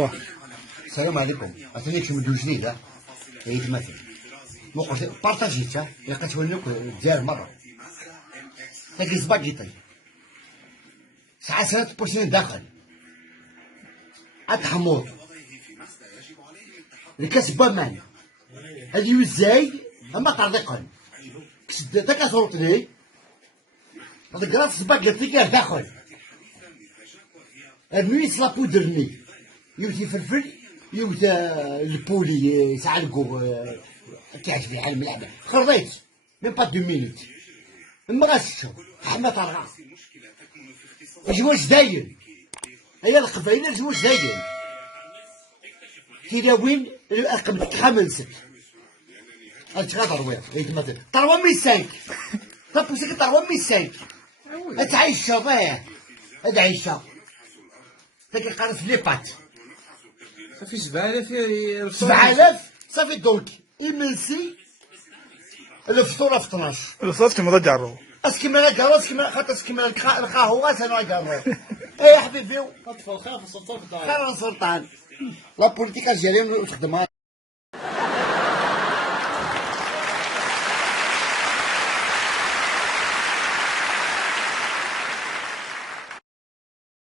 روح. السلام عليكم. عطيني شي مدو جديد عيد مثلا قلت بارطاجيتها لقيت ونوك الجزائر مره تاكل سباكيتي ساعات 3% داخل حموض الكاس بامان هادي وزاي اما طردقن كسد تاكا لي هذا كراف سباكيتي كاع داخل الميس لا بودرني يوتي فلفل يوت البولي يسعلقو كيعجبني على الملعبة خريت من با 2 مينوت اما غاسشو حما طرغا الجواج داين هيا القبايله الجواج داين كيداوين الرقم 5 انت غادر وين عيد مثلا 3 طب وسيك 3 اتعيشها ضايع اتعيشها تاكي قارس في لي بات صافي 7000 7000 صافي دونك يمنسي الفطوره في 12 الوصلات كما رجعوا اسكي مالا كارو اسكي مالا خاطر اسكي مالا القهوه سانو كارو اي يا حبيبي اطفال خاف السلطان في الدار خير سلطان لا بوليتيكا الجزائريه تخدمها